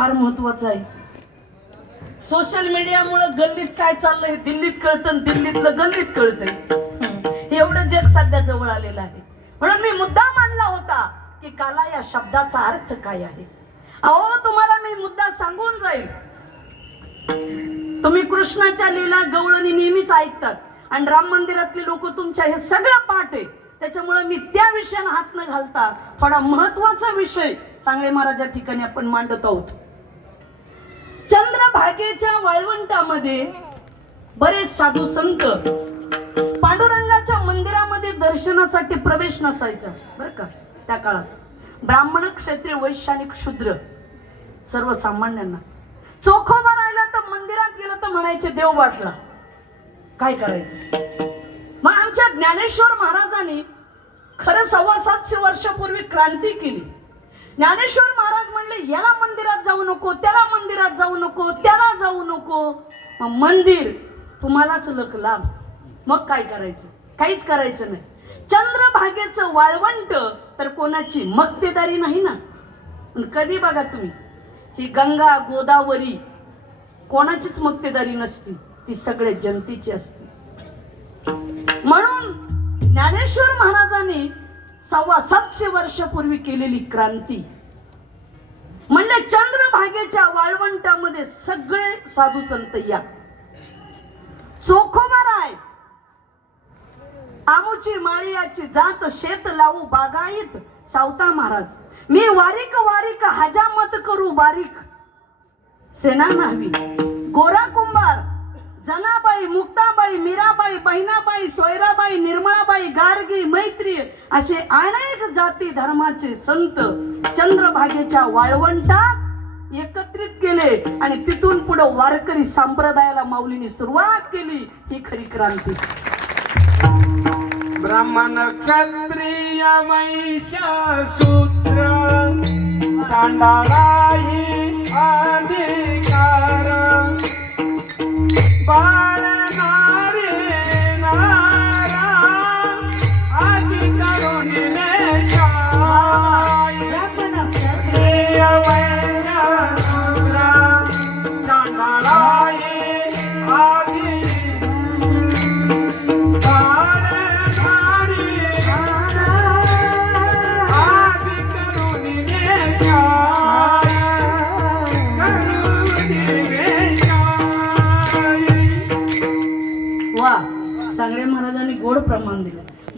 फार महत्वाचं आहे. सोशल मीडियामुळे गल्लीत काय चाललंय दिल्लीत कळतं दिल्लीतलं गल्लीत कळतंय. एवढं जग सध्या जवळ आलेलं आहे. म्हणून मी मुद्दा मांडला होता की काला या शब्दाचा अर्थ काय आहे? अहो तुम्हाला मी मुद्दा सांगून जाईल. तुम्ही कृष्णाच्या लीला गवळणी नेहमीच ऐकतात. आणि राम मंदिरातले लोक तुमच्या हे सगळं पाठ आहे. त्याच्यामुळे मी त्या विषयाला हात न घालता थोडा महत्त्वाचा विषय सांगळे महाराज या ठिकाणी आपण मांडत आहोत. चंद्रभागेच्या वाळवंटामध्ये बरेच साधू संत पांडुरंगाच्या मंदिरामध्ये दर्शनासाठी प्रवेश नसायचा बर का? त्या काळात ब्राह्मण क्षेत्रीय वैश्य आणि क्षुद्र सर्वसामान्यांना चोखोबा राहिला तर मंदिरात गेलं तर म्हणायचे देव वाटला. काय करायचं? मग आमच्या ज्ञानेश्वर महाराजांनी खरं सव्वा सातशे वर्षापूर्वी क्रांती केली. ज्ञानेश्वर म्हणले याला मंदिरात जाऊ नको त्याला मंदिरात जाऊ नको त्याला जाऊ नको. मग मंदिर तुम्हालाच लक लाभ. मग काय करायचं? काहीच करायचं नाही. चंद्रभागेचं वाळवंट तर कोणाची? मक्तेदारी नाही ना? पण कधी बघा तुम्ही ही गंगा गोदावरी कोणाचीच मक्तेदारी नसती ती सगळे जनतेची असते. म्हणून ज्ञानेश्वर महाराजांनी सव्वा सातशे वर्षापूर्वी केलेली क्रांती म्हणले चंद्रभागेच्या वाळवंटामध्ये सगळे साधू संत या. चोखोबाराय आमुची माळियाची जात शेत लावू बागायत सावता महाराज. मी वारीक वारीक हजामत करू बारीक. सेना न्हावी. गोरा कुंभार जनाबाई मुक्ताबाई मीराबाई बहिणाबाई सोयराबाई निर्मळाबाई गार्गी मैत्री असे अनेक जाती धर्माचे संत चंद्रभागेच्या वाळवंटात एकत्रित केले आणि तिथून पुढे वारकरी संप्रदायाला माऊलीने सुरुवात केली ही खरी क्रांती. ब्राह्मण क्षत्रिय सूत्र अधिकार. बाळना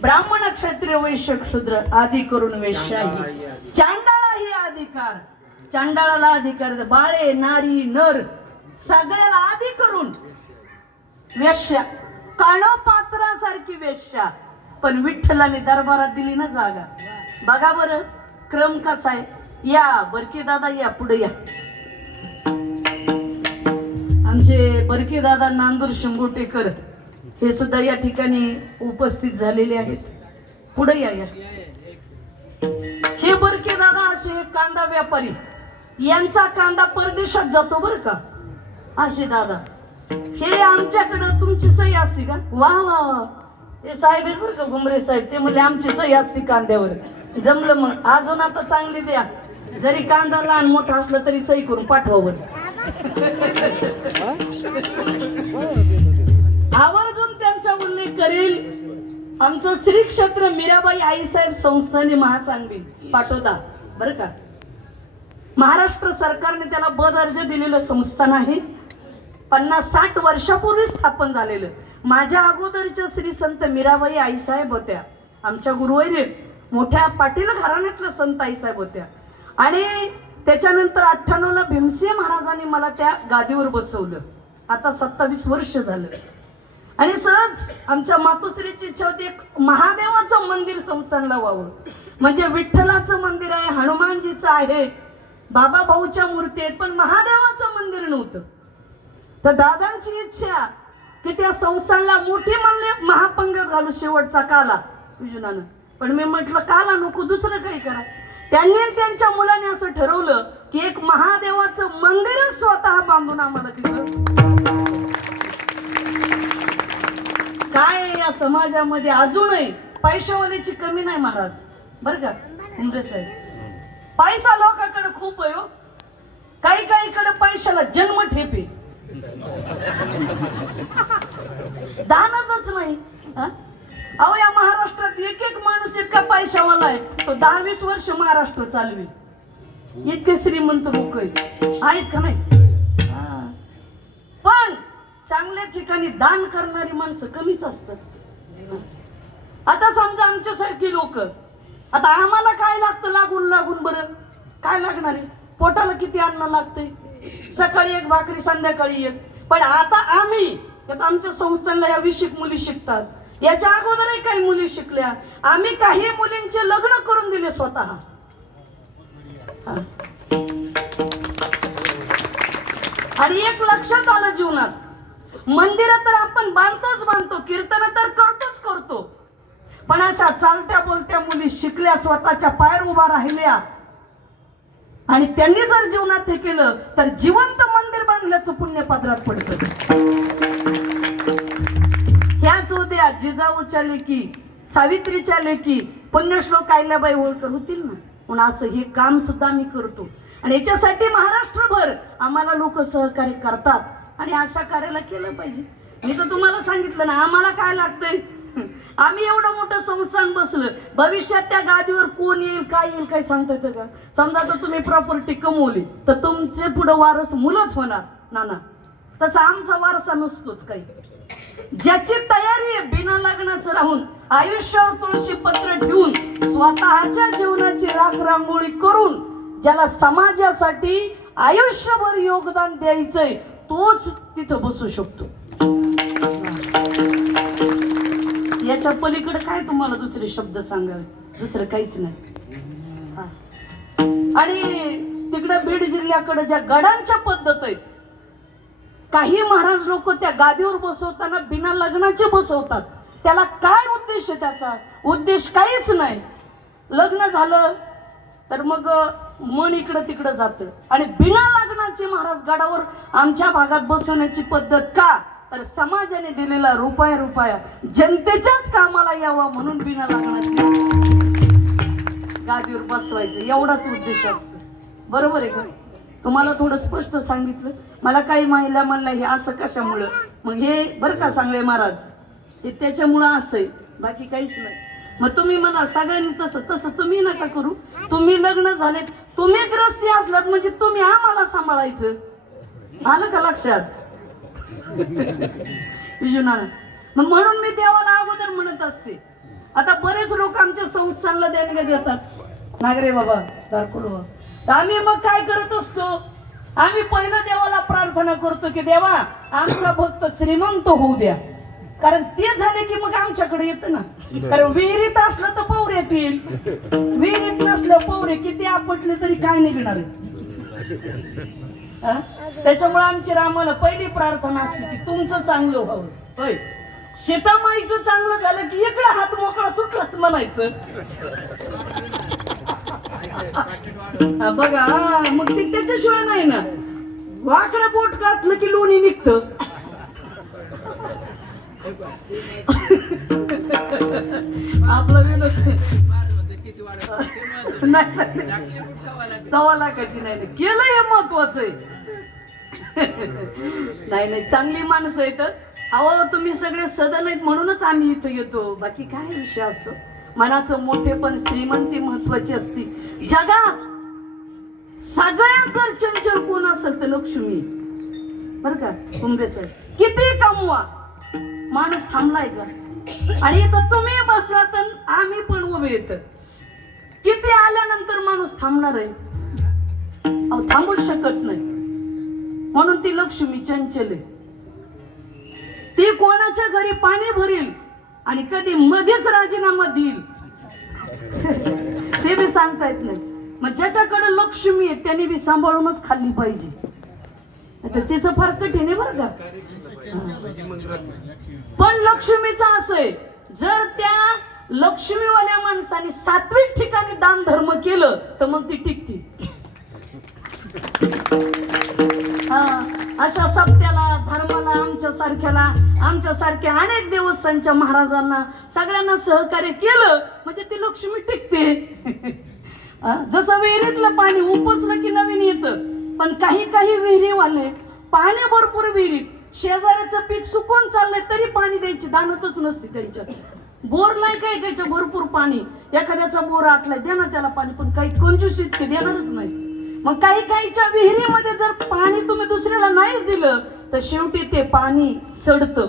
ब्राह्मण क्षत्रिय वैश्य शूद्र आदी करून वेश्याही. चांडाळा ही अधिकार. चांडाळाला अधिकार. बाळे नारी नर सगळ्याला आधी करून वेश्या. काळोपात्रासारखी वेश्या. पण विठ्ठलाने दरबारात दिली ना जागा. बघा बरं क्रम कसा आहे? या बरके दादा या पुढे या. आमचे बरके दादा नांदूर शंभोटेकर हे सुद्धा या ठिकाणी उपस्थित झालेले आहेत. पुढे या या. हे बरके दादा असे कांदा व्यापारी यांचा कांदा परदेशात जातो बर का? असे दादा हे आमच्याकडं तुमची सही असते का? वा वा वा. ते साहेब आहेत बरं का घुमरे साहेब. ते म्हणले आमची सही असते कांद्यावर. जमलं मग. अजून आता चांगली द्या. जरी कांदा लहान मोठा असला तरी सही करून पाठवा बरं. आवर्जून त्यांचा उल्लेख करेल. आमचं श्री क्षेत्र मीराबाई आईसाहेब संस्थाने महासांगली पाटोदा बरं का? महाराष्ट्र सरकारने त्याला ब दर्जा दिलेलं संस्थान आहे. पन्नास साठ वर्षापूर्वी स्थापन झालेलं. माझ्या अगोदरच्या श्री संत मीराबाई आईसाहेब होत्या. आमच्या गुरुवारी मोठ्या पाटील घराण्यातल्या संत आईसाहेब होत्या. आणि त्याच्यानंतर अठ्ठ्याण्णवला भीमसिंह महाराजांनी मला त्या गादीवर बसवलं. आता सत्तावीस वर्ष झालं. आणि सहज आमच्या मातोश्रीची इच्छा होती एक महादेवाचं मंदिर संस्थानला व्हावं. म्हणजे विठ्ठलाचं मंदिर आहे हनुमानजीचं आहे बाबा भाऊच्या मूर्ती आहेत पण महादेवाचं मंदिर नव्हतं. तर दादांची इच्छा की त्या संस्थानला मोठी म्हणले महापंग घालू शेवटचा काला. विजुनानं. पण मी म्हटलं काला नको दुसरं काही करा. त्यांनी त्यांच्या मुलाने असं ठरवलं की एक महादेवाचं मंदिरच स्वतः बांधून आम्हाला तिथं काय या समाजामध्ये अजूनही पैशावाल्याची कमी नाही महाराज? बर का? उमरे साहेब. पैसा लोकांकडे खूप आहे हो. काही काहीकडे पैशाला जन्म ठेपे. दानतच नाही? अहो या महाराष्ट्रात एक एक माणूस इतका पैशावाला आहे. तो दहा वीस वर्ष महाराष्ट्र चालवी. इतके श्रीमंत लोक आहेत का नाही? हा. पण चांगल्या ठिकाणी दान करणारी माणसं कमीच असतात. आता समजा आमच्यासारखी लोक आता आम्हाला काय लागतं लागून लागून बरं? काय लागणार आहे? पोटाला किती अन्न लागतंय? सकाळी एक भाकरी संध्याकाळी एक. पण आता आम्ही आता आमच्या संस्थांना या विषयक मुली शिकतात. याच्या अगोदरही काही मुली शिकल्या. आम्ही काही मुलींचे लग्न करून दिले स्वतः. आणि एक लक्षात आलं जीवनात. मंदिर तर आपण बांधतोच बांधतो कीर्तन तर करतोच करतो. पण अशा चालत्या बोलत्या मुली शिकल्या स्वतःच्या पायावर उभा राहिल्या. आणि त्यांनी जर जीवनात हे केलं तर जिवंत मंदिर बांधल्याचं पुण्य पदरात पडतं. ह्याच होत्या जिजाऊच्या लेकी सावित्रीच्या लेकी पुण्यश्लोक आयल्याबाई होळकर होतील ना? पण असं हे काम सुद्धा मी करतो. आणि याच्यासाठी महाराष्ट्रभर आम्हाला लोक सहकार्य करतात. आणि अशा कार्याला केलं पाहिजे. मी तर तुम्हाला सांगितलं ना आम्हाला काय लागतंय? आम्ही एवढं मोठं संस्थान बसलं भविष्यात त्या गादीवर कोण येईल काय येईल काय सांगता येतं का? समजा तर तुम्ही प्रॉपर्टी कमवली तर तुमचे पुढं वारस मुलंच होणार. नाना तसा आमचा वारसा नसतोच काही. ज्याची तयारी आहे बिना लग्नाचं राहून आयुष्यावर तुळशी पत्र ठेवून स्वतःच्या जीवनाची राख रांगोळी करून ज्याला समाजासाठी आयुष्यभर योगदान द्यायचंय तोच तिथं बसू शकतो. याच्या पलीकडे काय तुम्हाला दुसरे शब्द सांगावे? दुसरं काहीच नाही. आणि तिकडे बीड जिल्ह्याकडे ज्या गडांच्या पद्धत आहेत काही महाराज लोक त्या गादीवर बसवताना बिना लग्नाचे बसवतात. त्याला काय उद्देश आहे त्याचा? उद्देश काहीच नाही. लग्न झालं तर मग मन इकडं तिकडं जातं. आणि बिना लग्नाचे महाराज गडावर आमच्या भागात बसवण्याची पद्धत का? तर समाजाने दिलेला रुपया रुपया जनतेच्याच कामाला यावा म्हणून बिना लग्नाची गादीवर बसवायचं. एवढाच उद्देश असतो. बरोबर आहे का? तुम्हाला थोडं स्पष्ट सांगितलं. मला काही महिला म्हणलं हे असं कशामुळं? मग हे बरं का सांगले महाराज? हे त्याच्यामुळं असं आहे. बाकी काहीच नाही. मग तुम्ही म्हणा सगळ्यांनी तसं तसं तुम्ही नका करू. तुम्ही लग्न झालेत तुम्ही ग्रस्ती असलात म्हणजे तुम्ही आम्हाला सांभाळायचं. आलं का लक्षात? मग म्हणून मी देवाला अगोदर म्हणत असते. आता बरेच लोक आमच्या संस्थांना देणग्या देतात. नागरे बाबा दारकुल बाबा. आम्ही मग काय करत असतो? आम्ही पहिलं देवाला प्रार्थना करतो की देवा आमचा भक्त श्रीमंत होऊ द्या. कारण ते झाले की मग आमच्याकडे येतं ना. कारण विहिरीत असलं तर पौर येतील. विहिरीत नसलं पौरे किती आपटले तरी काय निघणार? त्याच्यामुळे आमची रामाला पहिली प्रार्थना असते की तुमचं चांगलं व्हावं. होय. शेतामाईचं चांगलं झालं की इकडे हात मोकळा सुटलाच म्हणायचं. बघा मग ते त्याच्याशिवाय नाही ना. वाकडं बोट घातलं की लोणी निघतं. आपलं नाही, सव्वा लाखाची नाही नाही. केलं हे महत्वाचं आहे. नाही नाही. चांगली माणसं आहेत अहो तुम्ही सगळे सदन आहेत म्हणूनच आम्ही इथं येतो. बाकी काय विषय असतो? मनाचं मोठे पण श्रीमंती महत्वाची असती. जगात सगळ्यात जर चंचल कोण असेल तर लक्ष्मी. बर का? कुंभे सर किती कमवा? माणूस थांबलाय का? आणि इथं तुम्ही बसला तर आम्ही पण उभे येत किती आल्यानंतर माणूस थांबणार आहे? अहो थांबूच शकत नाही. म्हणून ती लक्ष्मी चंचल. आहे ती कोणाच्या घरी पाणी भरील आणि कधी मध्येच राजीनामा देईल? ते बी सांगता येत नाही. मग ज्याच्याकडे लक्ष्मी आहे त्याने बी सांभाळूनच खाल्ली पाहिजे. नाहीतर तिचं फार कठीण आहे बरं का? पण लक्ष्मीचं असंय जर त्या लक्ष्मीवाल्या माणसाने सात्विक ठिकाणी दान धर्म केलं तर मग ती टिकते. हा, अशा सत्याला धर्माला आमच्या सारख्याला आमच्या सारख्या अनेक देवस्थानच्या महाराजांना सगळ्यांना सहकार्य केलं म्हणजे ती लक्ष्मी टिकते. जसं विहिरीतलं पाणी उपसलं की नवीन येतं पण काही काही विहिरीवाले पाणी भरपूर विहिरीत शेजाऱ्याचं पीक सुकून चाललंय तरी पाणी द्यायची दानतच नसते त्यांच्यात. बोर नाही काय कायच्या भरपूर पाणी. एखाद्याचा बोर आटलाय द्या ना त्याला पाणी पण काही कंजूस इतके देणारच नाही. मग काही काहीच्या विहिरीमध्ये जर पाणी तुम्ही दुसऱ्याला नाहीच दिलं तर शेवटी ते पाणी सडतं.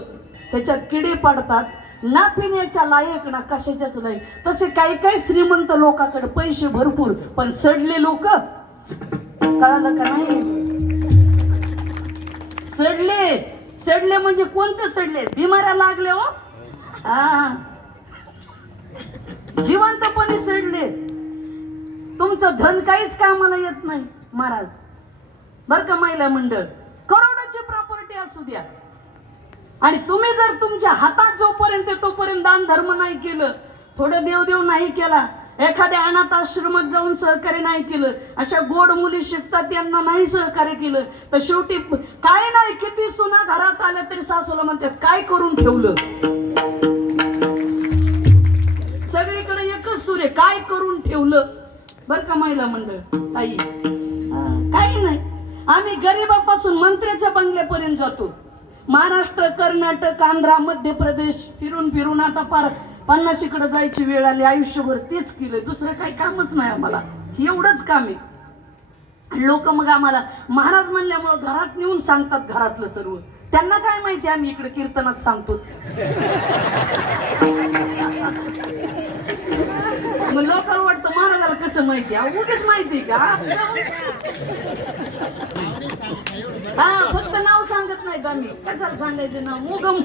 त्याच्यात किडे पडतात. ना पिण्याच्या लायक ना कशाच्याच नाही. तसे काही काही श्रीमंत लोकांकडे पैसे भरपूर पण सडले लोक. कळालं का नाही? सडले. सडले म्हणजे कोणते सडले? बिमाऱ्या लागले हो. हा. जिवंतपणे सडले. तुमचं धन काहीच कामाला येत नाही महाराज. बर का महिला मंडळ? करोडाची प्रॉपर्टी असू द्या. आणि तुम्ही जर तुमच्या हातात जोपर्यंत तोपर्यंत दान धर्म नाही केलं थोडं देवदेव नाही केला एखाद्या अनाथ आश्रमात जाऊन सहकार्य नाही केलं अशा गोड मुली शिकतात त्यांना नाही सहकार्य केलं तर शेवटी काय नाही किती सुना घरात आल्या तरी सासूला म्हणतात काय करून ठेवलं? सगळीकडे एकच सूर्य काय करून ठेवलं? बर का महिला मंडळ ताई? काही नाही. आम्ही गरीबापासून मंत्र्याच्या बंगल्यापर्यंत जातो. महाराष्ट्र कर्नाटक आंध्रा मध्य प्रदेश फिरून फिरून आता पार पन्नास इकडं जायची वेळ आली आयुष्यभर तेच केलं दुसरं काही कामच नाही आम्हाला. एवढंच काम आहे. लोक मग आम्हाला महाराज म्हणल्यामुळं घरात नेऊन सांगतात घरातलं सर्व. त्यांना काय माहिती आम्ही इकडे कीर्तनात सांगतो मग लोकांना वाटतं महाराजाला कसं माहिती आहे? उगेच माहिती का? हा फक्त नाव सांगत नाहीत आम्ही. कशाला सांगायचं नाव? मुगम.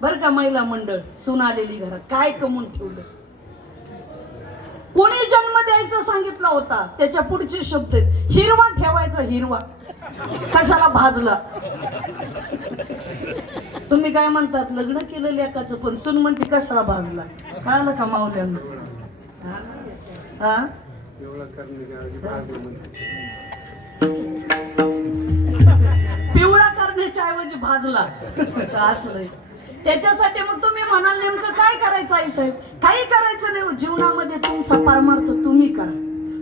बर का महिला मंडळ सून आलेली घरात काय कमवून ठेवलं? कोणी जन्म द्यायचं सांगितला होता? त्याच्या पुढचे शब्द आहेत. हिरवा ठेवायचा हिरवा. कशाला भाजला? तुम्ही काय म्हणतात लग्न केलं लेकाचं पण सून म्हणते कशाला भाजला? कळालं का मावल्यानं हा? पिवळा करण्याच्या ऐवजी भाजला. असलंय त्याच्यासाठी मग तुम्ही म्हणाल नेमकं काय करायचं आई साहेब? काही करायचं नाही हो. जीवनामध्ये तुमचा परमार्थ तुम्ही करा.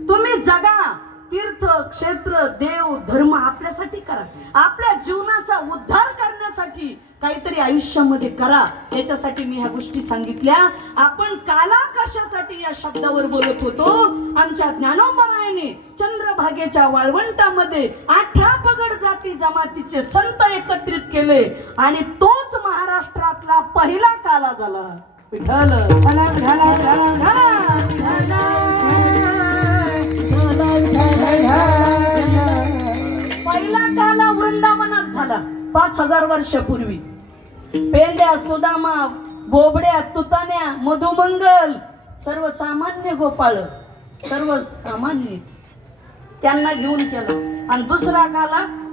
तुम्ही जगा. तीर्थ क्षेत्र देव धर्म आपल्यासाठी करा. आपल्या जीवनाचा उद्धार करण्यासाठी काहीतरी आयुष्यामध्ये करा. याच्यासाठी मी ह्या गोष्टी सांगितल्या. आपण काला कशासाठी या शब्दावर बोलत होतो. आमच्या ज्ञानोबरायने चंद्रभागेच्या वाळवंटामध्ये अठरा पगड जाती जमातीचे संत एकत्रित केले आणि तोच महाराष्ट्रातला पहिला काला झाला. विठ्ठल. पाच हजार वर्षापूर्वी. पेंड्या सुदामा बोबड्या तुतान्या मधुमंगल सर्वसामान्य गोपाळ सर्वसामान्य. त्यांना घेऊन केलं. आणि दुसरा काला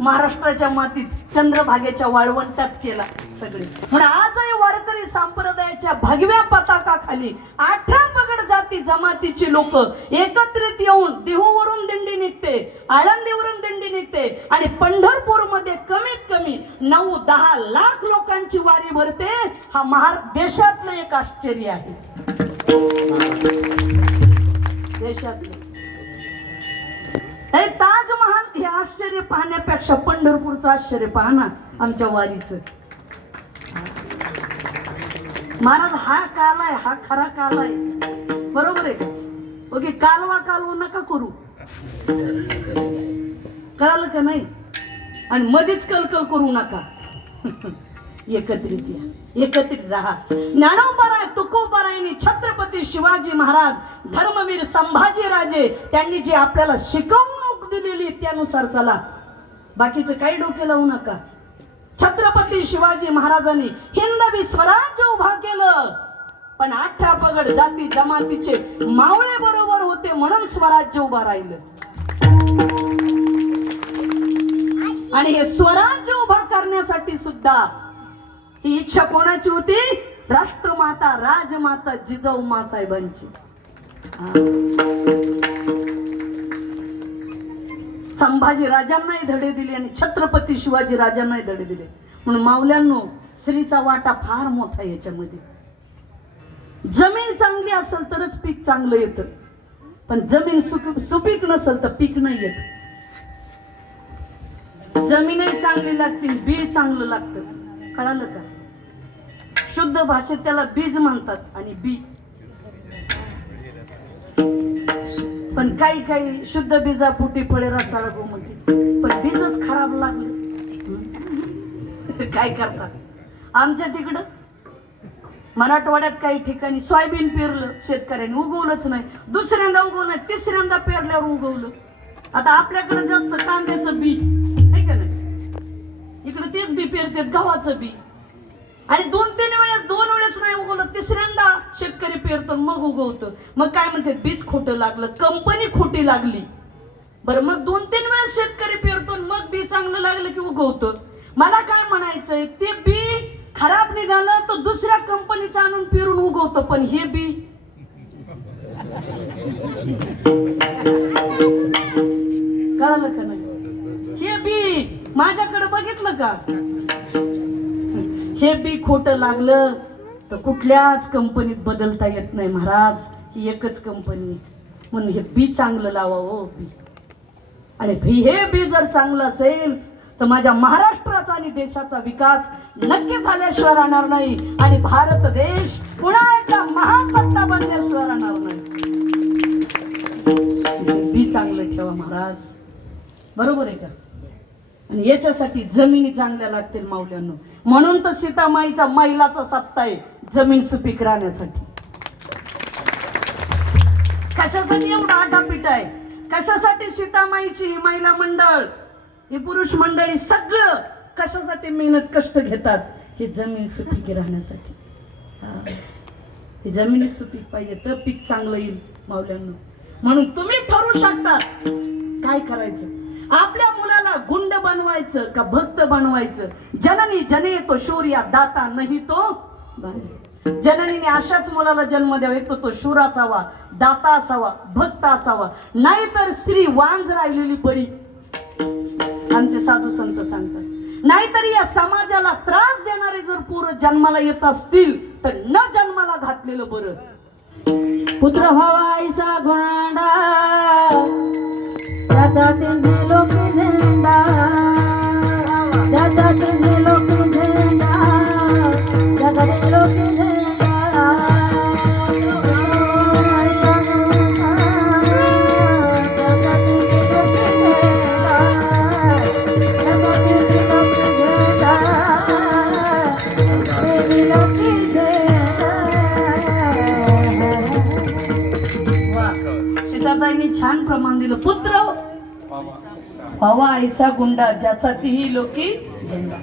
महाराष्ट्राच्या मातीत चंद्रभागेच्या वाळवंटात केला सगळे. म्हणून आजही वारकरी संप्रदायाच्या भगव्या पताकाखाली अठरा पगड जाती जमातीची लोक एकत्रित येऊन देहूवरून दिंडी निघते आळंदीवरून दिंडी निघते आणि पंढरपूरमध्ये कमीत कमी नऊ दहा लाख लोकांची वारी भरते. हा महार देशातलं एक आश्चर्य आहे. देशातलं. हे ताजमहाल हे आश्चर्य पाहण्यापेक्षा पंढरपूरचं आश्चर्य पाहना आमच्या वारीचं. महाराज हा काल आहे हा खरा काल आहे. बरोबर आहे? ओके कालवा कालवा नका करू. कळालं का नाही? आणि मध्येच कलकल करू नका. एकत्रित या. एकत्रित राहा. ज्ञानोबराय तुकोबरायने छत्रपती शिवाजी महाराज धर्मवीर संभाजी राजे त्यांनी जे आपल्याला शिकवून दिलेली त्यानुसार चला. बाकीचं काही डोके लावू नका. छत्रपती शिवाजी महाराजांनी हिंदवी स्वराज्य उभा केलं. पण अठरा पगड जाती जमातीचे मावळे बरोबर होते म्हणून स्वराज्य उभा राहिलं. आणि हे स्वराज्य उभा करण्यासाठी सुद्धा ही इच्छा कोणाची होती? राष्ट्रमाता राजमाता जिजाऊ साहेबांची संभाजी राजांनाही धडे दिले आणि छत्रपती शिवाजी राजांनाही धडे दिले. म्हणून मावल्यांनो स्त्रीचा वाटा फार मोठा याच्यामध्ये. जमीन चांगली असेल तरच पीक चांगलं येतं. पण जमीन सुक सुपीक नसेल तर पीक नाही येत. जमीनही चांगली लागतील बी चांगलं लागतं. कळालं का? शुद्ध भाषेत त्याला बीज म्हणतात आणि बी. पण काही काही शुद्ध बीजा पुटी फळे रसाळ गो म्हणते पण बीजच खराब लागले. काय करतात? आमच्या तिकडं मराठवाड्यात काही ठिकाणी सोयाबीन पेरलं शेतकऱ्यांनी उगवलंच नाही. दुसऱ्यांदा उगवलं तिसऱ्यांदा पेरल्यावर उगवलं. आता आपल्याकडे जास्त कांद्याचं बी आहे का नाही? इकडे तेच बी पेरतात गव्हाचं बी. आणि दोन तीन वेळेस दोन वेळेस नाही उगवलं तिसऱ्यांदा शेतकरी पेरतो मग उगवतं. मग काय म्हणतात बीज खोटं लागलं कंपनी खोटी लागली. बरं मग दोन तीन वेळेस शेतकरी पेरतो मग बी चांगलं लागलं की उगवतं. मला काय म्हणायचंय ते बी खराब निघालं तर दुसऱ्या कंपनीचं आणून पेरून उगवतं पण हे बी. कळालं का नाही? हे बी. माझ्याकडे बघितलं का? हे बी खोटं लागलं तर कुठल्याच कंपनीत बदलता येत नाही महाराज. ही एकच कंपनी म्हणून हे बी चांगलं लावा हो, बी. आणि भी हे बी जर चांगलं असेल तर माझ्या महाराष्ट्राचा आणि देशाचा विकास नक्की झाल्याशिवाय राहणार नाही. आणि भारत देश पुन्हा एकदा महासत्ता बनल्याशिवाय राहणार नाही. बी चांगलं ठेवा महाराज. बरोबर आहे का? आणि याच्यासाठी जमिनी चांगल्या लागतील माऊल्यांनो. म्हणून तर सीतामाईचा मैलाचा सप्ताह आहे जमीन सुपीक राहण्यासाठी. कशासाठी एवढा आटापीठ आहे? कशासाठी सीतामाईची ही महिला मंडळ ही पुरुष मंडळी सगळं कशासाठी मेहनत कष्ट घेतात? हे जमीन सुपीक राहण्यासाठी. हा. ही सुपीक पाहिजे तर पीक चांगलं येईल माऊल्यांनो. म्हणून तुम्ही ठरवू शकता. काय करायचं? आपल्या मुलाला गुण बनवायचं का भक्त बनवायचं? जननी जने तो शौर्या दाता नाही तो जननीने अशाच मुलाला जन्म द्यावा एक तो तो शूर असावा दाता असावा भक्त असावा. नाहीतर स्त्री वांज राहिलेली बरी. आमचे साधू संत सांगतात नाहीतर या समाजाला त्रास देणारे जर पोरं जन्माला येत असतील तर न जन्माला घातलेलं बरं. पुत्र हवायचा गोंडा त्याचा तिन्ही लोक झेंडा त्याचा तिन्ही लोक त्याचा तिन्ही लोक छान प्रमाण दिलं. व्हावा ऐसा गुंडा ज्याचा तीही लोकी झेंडा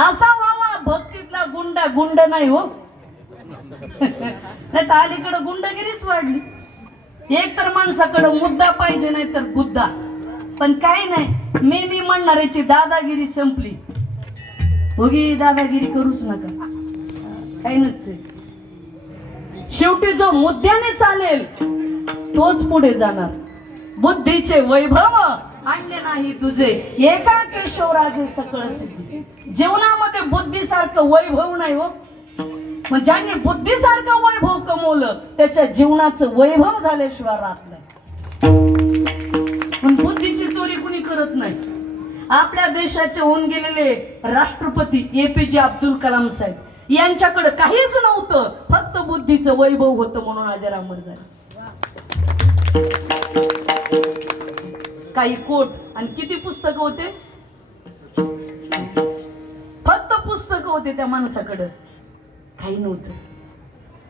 असा व्हावा भक्तीतला गुंडा गुंड नाही हो. नाही तर अलीकडं गुंडगिरीच वाढली. एक तर माणसाकडं मुद्दा पाहिजे नाही तर बुद्धा. पण काही नाही मी मी म्हणणाऱ्याची दादागिरी संपली. होगी दादागिरी करूच नका. काही नसते. शेवटी जो मुद्द्याने चालेल तोच पुढे जाणार. बुद्धीचे वैभव आणले नाही तुझे. एका केशवराजे सकळ जीवनामध्ये बुद्धीसारखं वैभव नाही हो. मग ज्यांनी बुद्धीसारखं वैभव कमवलं त्याच्या जीवनाचं वैभव झाल्याशिवाय राहत नाही. पण बुद्धीची चोरी कुणी करत नाही? आपल्या देशाचे होऊन गेलेले राष्ट्रपती ए पी जे अब्दुल कलाम साहेब यांच्याकडे काहीच नव्हतं. फक्त बुद्धीचं वैभव होतं म्हणून आज झालं झाले. काही कोट आणि किती पुस्तकं होते? फक्त पुस्तकं होते त्या माणसाकडं. काही नव्हतं.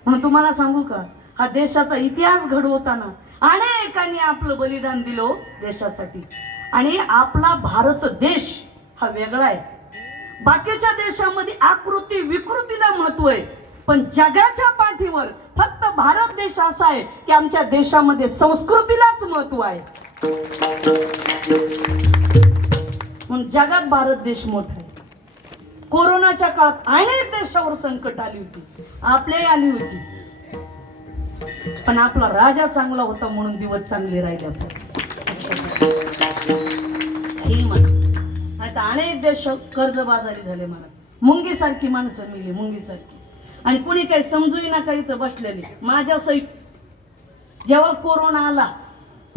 म्हणून तुम्हाला सांगू का हा देशाचा इतिहास घडवताना अनेकांनी आपलं बलिदान दिलं हो देशासाठी. आणि आपला भारत देश हा वेगळा आहे. बाकीच्या देशामध्ये आकृती विकृतीला महत्त्व आहे. पण जगाच्या पाठीवर फक्त भारत देश असा आहे की आमच्या देशामध्ये संस्कृतीलाच महत्त्व आहे. म्हणून जगात भारत देश मोठा आहे. कोरोनाच्या काळात अनेक देशावर संकट आली होती. आपल्याही आली होती. पण आपला राजा चांगला होता म्हणून दिवस चांगले राहिले आता अनेक देश कर्जबाजारी झाले मला. मुंगीसारखी माणसं मिली मुंगीसारखी. आणि कुणी काही समजूही काही इथं बसलेली. माझ्या सहित जेव्हा कोरोना आला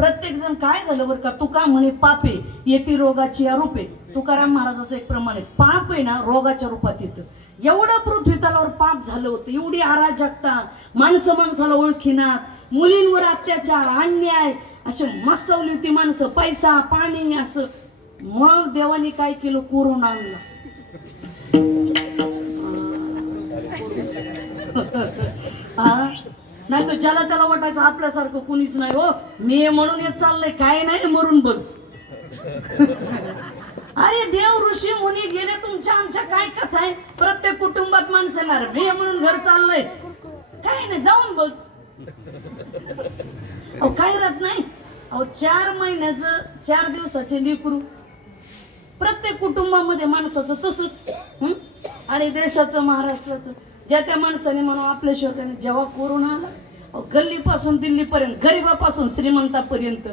प्रत्येक जण काय झालं बरं का? तुका म्हणे पापे येती रोगाची या रूपे तुकाराम महाराजाचं एक प्रमाण आहे. पाप आहे ना रोगाच्या रूपात येतं. एवढं पृथ्वी तलावर पाप झालं होतं. एवढी अराजकता माणसं माणसाला ओळखीनात मुलींवर अत्याचार अन्याय असे मस्तवली होती माणसं. पैसा पाणी असं. मग देवाने काय केलं? कोरोना आणला. हा? नाही तर ज्याला त्याला वाटायचं आपल्यासारखं कुणीच नाही हो. मी म्हणून हे चाललंय काय नाही मरून बघ. अरे देव ऋषी मुनी गेले तुमच्या आमच्या काय कथा आहे? प्रत्येक कुटुंबात माणसं येणार. मी म्हणून घर चाललंय. काय नाही जाऊन बघ. अहो काय राहत नाही? अहो चार महिन्याचं चार दिवसाचे लेकरू. प्रत्येक कुटुंबामध्ये माणसाचं तसंच. आणि देशाचं महाराष्ट्राचं. ज्या त्या माणसाने म्हणून आपल्याशिवाय त्याने जेव्हा कोरोना आला गल्लीपासून दिल्लीपर्यंत गरिबापासून श्रीमंतापर्यंत.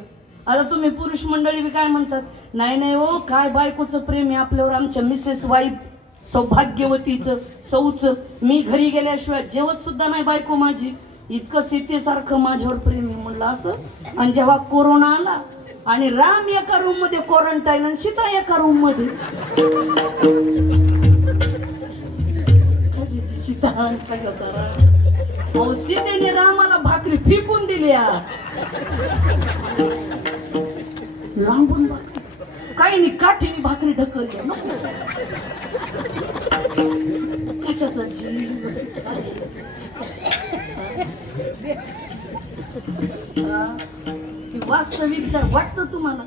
आता तुम्ही पुरुष मंडळी बी काय म्हणतात? नाही नाही हो काय बायकोचं प्रेम आहे आपल्यावर आमच्या मिसेस वाईफ सौभाग्यवतीचं सौचं मी घरी गेल्याशिवाय जेवत सुद्धा नाही बायको माझी. इतकं सीतेसारखं माझ्यावर प्रेम आहे म्हणलं असं. आणि जेव्हा कोरोना आला आणि राम एका रूममध्ये क्वारंटाईन आणि सीता एका रूम ताण कशाचा त्यांनी रामाला भाकरी फिकून दिली लांबून काही नाही काठीने भाकरी ढकलली कशाचा जीव? वास्तविक वाटत तुम्हाला?